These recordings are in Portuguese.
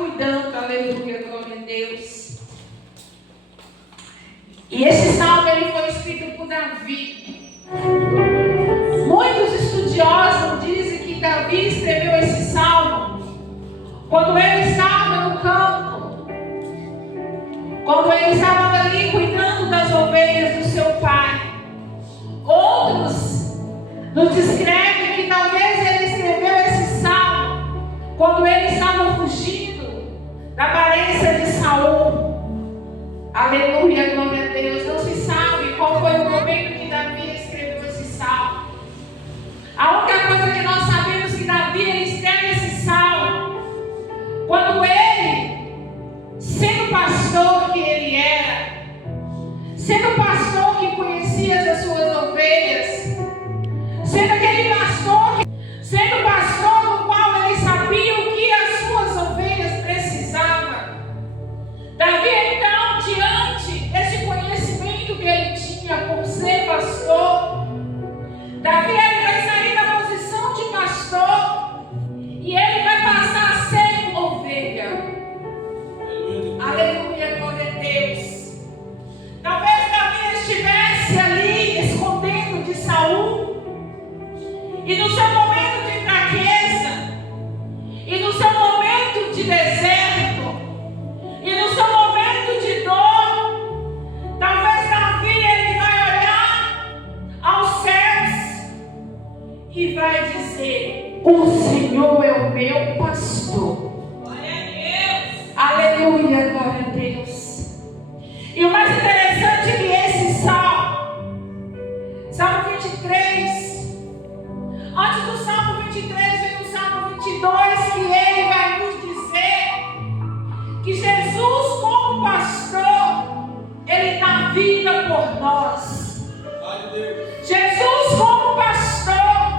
cuidando, aleluia, glória a Deus. E esse salmo ele foi escrito por Davi. Muitos estudiosos dizem que Davi escreveu esse salmo quando ele estava no campo, quando ele estava ali cuidando das ovelhas do seu pai. Outros nos descrevem que talvez ele escreveu esse salmo quando ele estava fugindo da aparência de Saul. Aleluia, glória a Deus. Não se sabe qual foi o momento que Davi escreveu esse salmo. A única coisa que nós sabemos é que Davi ele escreve esse salmo quando ele, sendo pastor que ele era, sendo pastor que conhecia as suas ovelhas, sendo aquele pastor, sendo pastor no qual ele sabia o que as suas ovelhas precisavam. Davi, então, diante desse conhecimento que ele tinha por ser pastor, Davi ele vai sair da posição de pastor e ele vai passar a ser ovelha. Aleluia, glória a Deus. Talvez Davi estivesse ali escondendo de Saul, e no seu momento de fraqueza, e no seu momento de deserto, e no seu momento de dor, talvez Davi ele vai olhar aos céus e vai dizer: o Senhor é o meu pastor. Glória a Deus. Aleluia, glória a Deus. E o mais interessante é que esse Salmo 23, antes do Salmo 23 vem o Salmo 22, que ele vai nos dizer que Jesus, como pastor, ele dá vida por nós. Jesus, como pastor,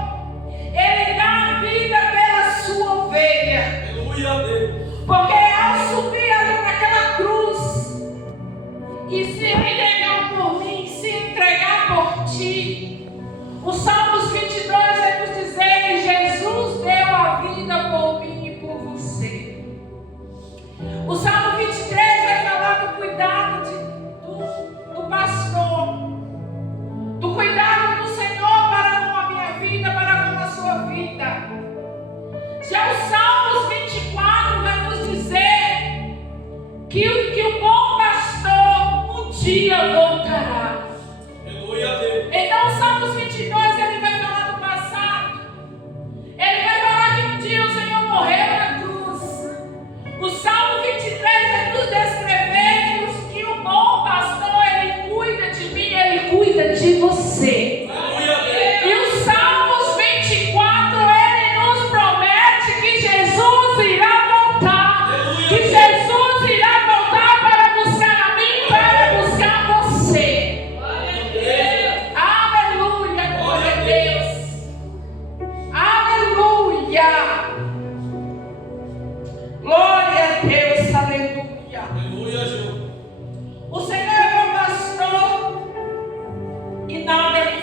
ele dá vida pela sua ovelha. Porque ao subir ali naquela cruz e se entregar por mim, se entregar por ti, o Salmos 22 vai nos dizer que Jesus deu a vida por mim e por você. O Salmo 23 vai falar do cuidado do pastor, do cuidado do Senhor para com a minha vida, para com a sua vida. Já o Salmos 24 vai nos dizer que o bom pastor um dia voltará. Então o Salmos 22 ele vai falar do passado. Ele vai falar que um dia o Senhor morreu na cruz. O Salmo 23 vai nos descrever que o bom pastor ele cuida de mim, ele cuida de você. E o Salmos 24 ele nos promete que Jesus irá voltar. Que Jesus irá voltar para buscar a mim, para buscar você. Aleluia, glória a Deus. Aleluia. Glória a Deus, aleluia. O Senhor é meu pastor e nada me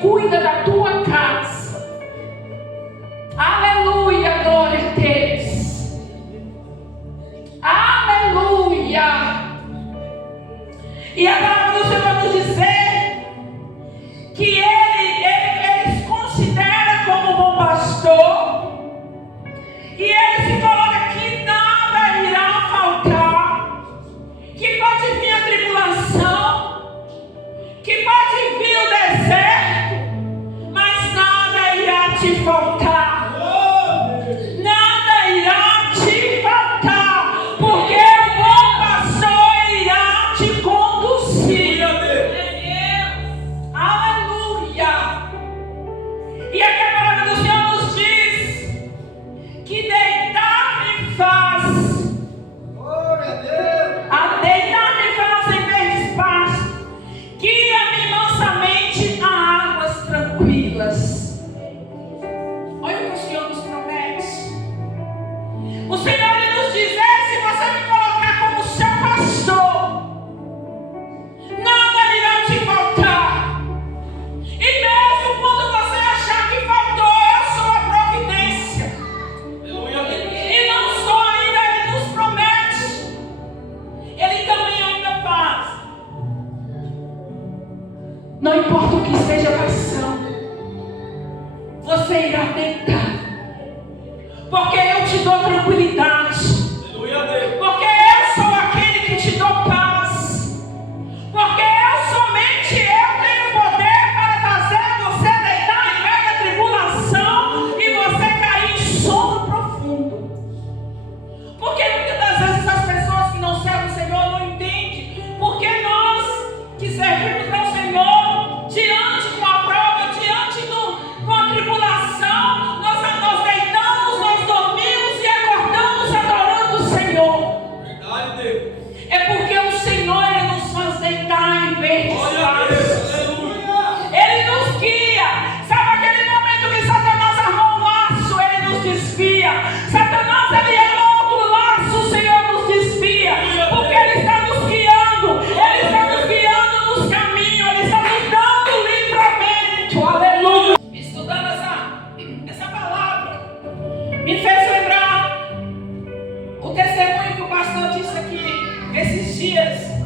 cuida da tua casa. Aleluia, glória a Deus. Aleluia. E a palavra do Senhor nos dizer que Ele se considera como bom pastor. E Ele se coloca que nada irá faltar. Que pode vir a tribulação, que pode vir o deserto, mas nada irá te faltar. Nada irá te faltar, porque o bom pastor irá te conduzir. Aleluia. E aqui a palavra do Senhor nos diz que deitar-me faz. A deitar-me faz em verdes pastos, guia-me mansamente a águas tranquilas. Olha o que o Senhor nos promete. O Senhor ele nos diz: se você me colocar como seu pastor, nada irá te faltar. E mesmo quando você achar que faltou, eu sou a providência. E não só ainda, ele nos promete. Ele também ainda faz. Não importa o que esteja passando, você irá deitar. Porque eu te dou tranquilidade. Porque eu sou aquele que te dou paz. Porque somente eu tenho poder para fazer você deitar em meio à tribulação e você cair em sono profundo. Porque muitas das vezes as pessoas que não servem o Senhor não entendem. Porque nós que servimos ao Senhor, diante de uma prova, diante de uma tribulação, nós deitamos, nós dormimos e acordamos adorando o Senhor. É porque o Senhor ele nos faz deitar em verdes pastos. Ele nos guia. Sabe aquele momento que Satanás armou um laço, ele nos desvia. Satanás ele armou outro laço, o Senhor nos desvia. Porque ele está nos guiando. Ele está nos guiando nos caminhos. Ele está nos dando livramento. Aleluia. Estudando essa palavra, me fez lembrar o testemunho que o pastor disse aqui esses dias.